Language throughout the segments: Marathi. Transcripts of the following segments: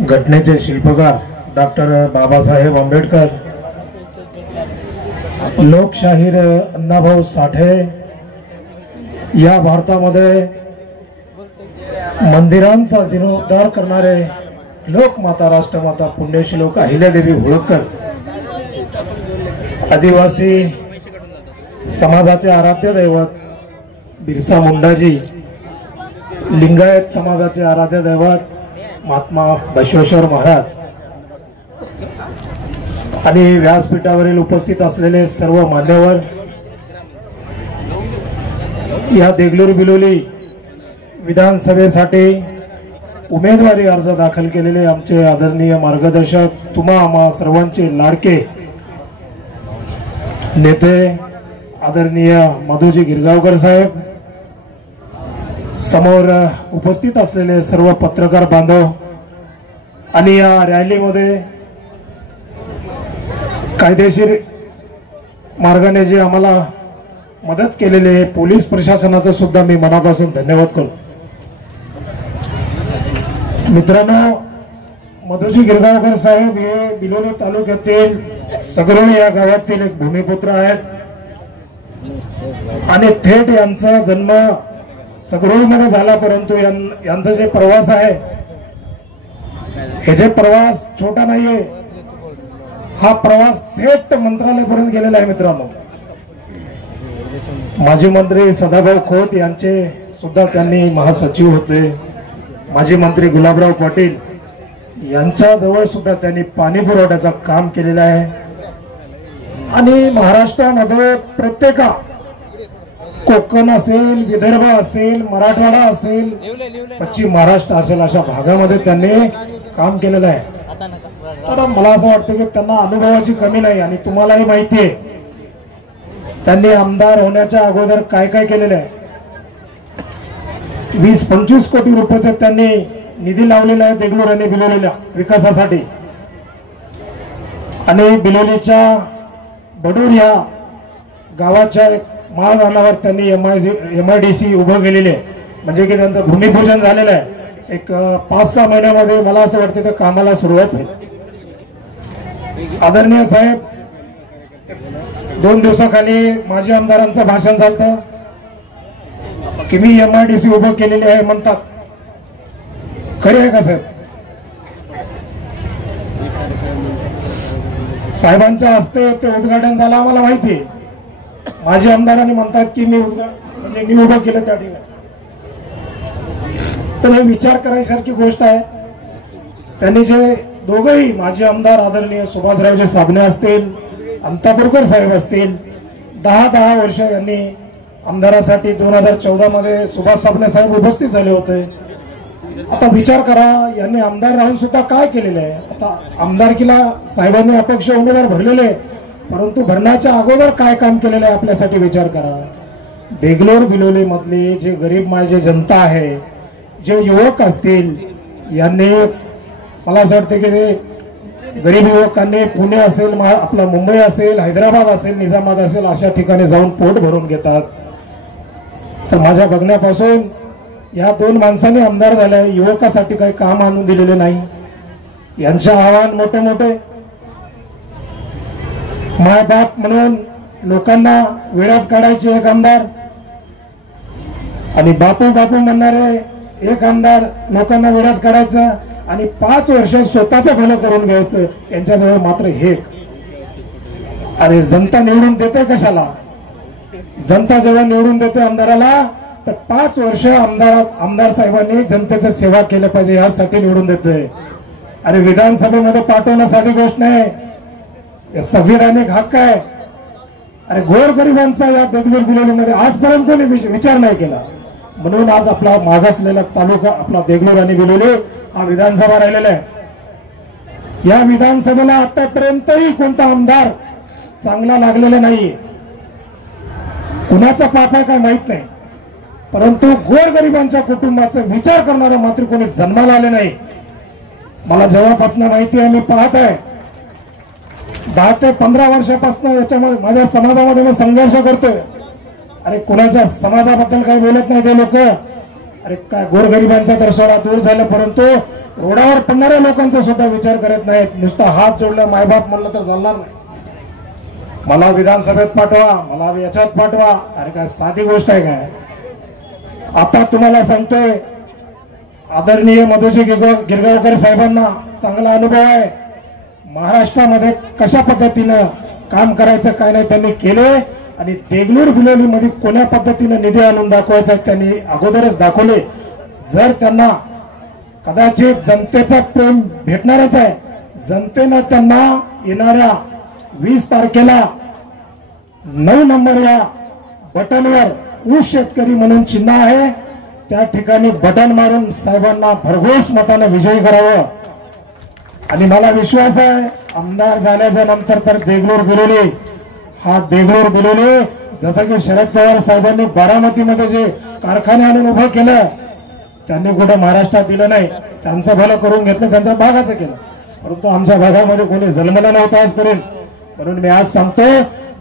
घटनेचे शिल्पकार डॉक्टर बाबासाहेब आंबेडकर, लोकशाहीर अण्णाभाऊ साठे, या भारतामध्ये मंदिरांचा जीर्णोद्धार करणारे लोकमाता राष्ट्रमाता पुण्यश्लोक अहिल्यादेवी होळकर, आदिवासी समाजाचे आराध्य दैवत बिरसा मुंडाजी, लिंगायत समाजाचे आराध्य दैवत महात्मा बसवेश्वर महाराज आणि व्यासपीठावरील उपस्थित असलेले सर्व मान्यवर, या देगलूर बिलोली विधानसभेसाठी उमेदवारी अर्ज दाखल केलेले आमचे आदरणीय मार्गदर्शक, तुम्हा आम्हा सर्वांचे लाडके नेते आदरणीय मधुजी गिरगावकर साहेब, समोर उपस्थित असलेले सर्व पत्रकार बांधव आणि या रॅलीमध्ये कायदेशीर मार्गाने जे आम्हाला मदत केलेले पोलीस प्रशासनाचं सुद्धा मी मनापासून धन्यवाद करतो। मित्रांनो, मधुजी गिरगावकर साहेब हे बिलोली तालुक्यातील सगरोळी या गावातील एक भूमिपुत्र आहेत आणि थेट यांचा जन्म सगरोळीमध्ये झाला, परंतु यांचा जे प्रवास आहे हे जे प्रवास छोटा नाहीये, हा प्रवास थेट मंत्रालयापर्यंत गेलेला आहे। मित्रांनो, माजी मंत्री सदाभाऊ खोत यांचे सुद्धा त्यांनी महासचिव होते, माजी मंत्री गुलाबराव पाटील यांच्या जवळ सुद्धा त्यांनी पाणी पुरवठ्याचं काम केलेलं आहे आणि महाराष्ट्रामध्ये प्रत्येक कोकण असेल, विदर्भ असेल, मराठवाडा असेल, पश्चिम महाराष्ट्र असेल, अशा भागामध्ये त्यांनी काम केलेलं आहे। तर मला असं वाटतं की त्यांना अनुभवाची कमी नाही आणि तुम्हालाही माहिती आहे त्यांनी आमदार होण्याच्या अगोदर काय काय केलेलं आहे। 20-25 कोटी रुपयाचा त्यांनी निधी लावलेला आहे देगलूर आणि बिलोलीला विकासासाठी आणि बिलोलीच्या बडूर या गावाच्या माळरानावर त्यांनी MIDC उभं केलेले आहे, म्हणजे की त्यांचं भूमिपूजन झालेलं आहे। एक 5-6 महिन्यामध्ये मला असं वाटतं त्या कामाला सुरुवात होईल। आदरणीय साहेब, 2 दिवसाखाली माजी आमदारांचं भाषण झालं की मी MIDC उभं केलेली आहे म्हणतात, खरे आहे का साहेब? साहेबांच्या हस्ते ते उद्घाटन झालं आम्हाला माहिती आहे। माजी आमदारांनी म्हणतात की मी उभं केलं त्या ठिकाणी, तर हे विचार करायसारखी गोष्ट आहे। त्यांनी जे दोघेही माजी आमदार आदरणीय सुभाषरावजी साबणे असतील, अंतापूरकर साहेब असतील, 10 वर्ष यांनी आमदारासाठी 2014 मध्ये सुभाष साबणे साहेब उपस्थित झाले होते। आता विचार करा, यांनी आमदार राहून सुद्धा काय केलेलं आहे। आता आमदारकीला साहेबांनी अपक्ष उमेदवार भरलेले, परंतु भरण्याच्या अगोदर काय काम केलेलं आहे आपल्यासाठी विचार करा। देगलूर बिलोली मधली जे गरीब माझे जनता आहे, जे युवक असतील, यांनी मला असं वाटतं की गरीब युवकांनी पुणे असेल, आपला मुंबई असेल, हैदराबाद असेल, निजामाबाद असेल, अशा ठिकाणी जाऊन पोट भरून घेतात। तर माझ्या बघण्यापासून या 2 माणसांनी आमदार झाले, युवकासाठी काही काम आणून दिलेले नाही। यांचे आव्हान मोठे मोठे, माय बाप म्हणून लोकांना वेळात काढायचे एक आमदार आणि बापू बापू म्हणणारे एक आमदार लोकांना वेळात काढायचं आणि 5 वर्ष स्वतःचं भलं करून घ्यायचं, यांच्याजवळ मात्र हे। अरे जनता निवडून देते कशाला? जनता जेव्हा निवडून देते आमदाराला तर 5 वर्ष आमदार साहेबांनी जनतेची सेवा केली पाहिजे यासाठी निवडून देते। अरे विधानसभेमध्ये पाठवणं साधी गोष्ट नाही, संविधानिक हक्क आहे। अरे गोरगरिबांचा या देगलूर बिलोलीमध्ये आजपर्यंत कोणी विचार नाही केला, म्हणून आज आपला मागासलेला तालुका आपला देगलूर आणि बिलोली हा विधानसभा राहिलेला आहे। या विधानसभेला आतापर्यंतही कोणता आमदार चांगला लागलेला नाहीये, कुणाचा पाप आहे काय माहित नाही, परंतु गोरगरिबांच्या कुटुंबाचा विचार करणारा मात्र कोणी जन्माला आले नाही। मला जेव्हापासून माहिती आहे, मी पाहत आहे 10 ते 15 वर्षापासून याच्यामध्ये माझ्या समाजामध्ये मी संघर्ष करतोय। अरे कोणाच्या समाजाबद्दल काही बोलत नाही ते लोक, अरे काय गोरगरिबांचा तर सोडा दूर झालं, परंतु रोडावर पडणाऱ्या लोकांचा सुद्धा विचार करत नाहीत. नुसता हात जोडला मायबाप म्हणलं तर चालणार नाही. मला विधानसभेत पाठवा, मला याच्यात पाठवा, अरे काय साधी गोष्ट आहे काय? आता तुम्हाला सांगतोय, आदरणीय मधुजी गिरगावकर साहेबांना चांगला अनुभव आहे. महाराष्ट्रामध्ये कशा पद्धतीनं काम करायचं काय नाही त्यांनी केले आणि देगलूर बिलोली मध्ये कोण्या पद्धतीनं निधी आणून दाखवायचा त्यांनी अगोदरच दाखवले. जर त्यांना कदाचित जनतेचा प्रेम भेटणारच आहे. जनतेनं त्यांना येणाऱ्या 20 तारखेला 9 नंबर या बटनवर ऊस शेतकरी म्हणून चिन्ह आहे, त्या ठिकाणी बटन मारून साहेबांना भरघोस मताने विजयी करावं. आणि मला विश्वास आहे आमदार झाल्याच्या नंतर तर देगलूर बिलोली जसं की शरद पवार साहेबांनी बारामतीमध्ये जे कारखाने आणून उभं केलं त्यांनी कुठं महाराष्ट्रात दिलं नाही. त्यांचं भलं करून घेतलं, त्यांच्या भागाचं केलं, परंतु आमच्या भागामध्ये कोणी जन्मला नव्हता आजपर्यंत. म्हणून मी आज सांगतो,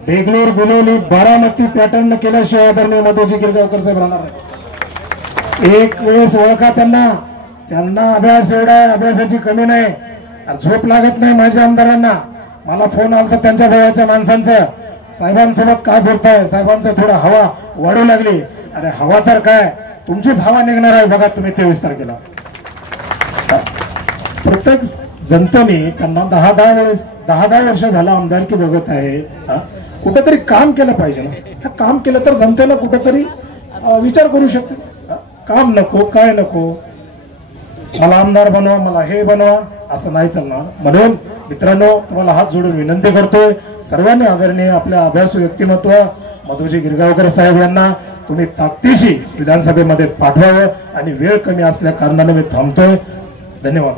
देगलूर बिलोली बारामती पॅटर्न केल्याशिवाय आदरणीय मधुजी गिरगावकर साहेब राहणार नाही. एक वेळेस ओळखा त्यांना अभ्यास एवढा आहे, अभ्यासाची कमी नाही, झोप लागत नाही माझ्या आमदारांना. मला फोन आला तर त्यांच्या जवळच्या माणसांचं, साहेबांसोबत काय बोलताय, साहेबांचं थोडं हवा वाढू लागली. अरे हवा तर काय, तुमचीच हवा निघणार आहे बघा तुम्ही 23 तारखेला. प्रत्येक जनतेने त्यांना 10 वर्ष झालं आमदारकी बघत आहे. कुठेतरी काम केलं पाहिजे ना. काम केलं तर जनतेला कुठेतरी विचार करू शकते. काम नको, काय नको, मला आमदार बनवा, मला हे बनवा, असं नाही चालणार. म्हणून मित्रांनो, तुम्हाला हात जोडून विनंती करतोय, सर्वांनी आदरणीय आपल्या अभ्यासू व्यक्तिमत्व मधुजी गिरगावकर साहेब यांना तुम्ही ताकदीशी विधानसभेमध्ये पाठवावं. आणि वेळ कमी असल्या कारणाने मी थांबतोय. धन्यवाद.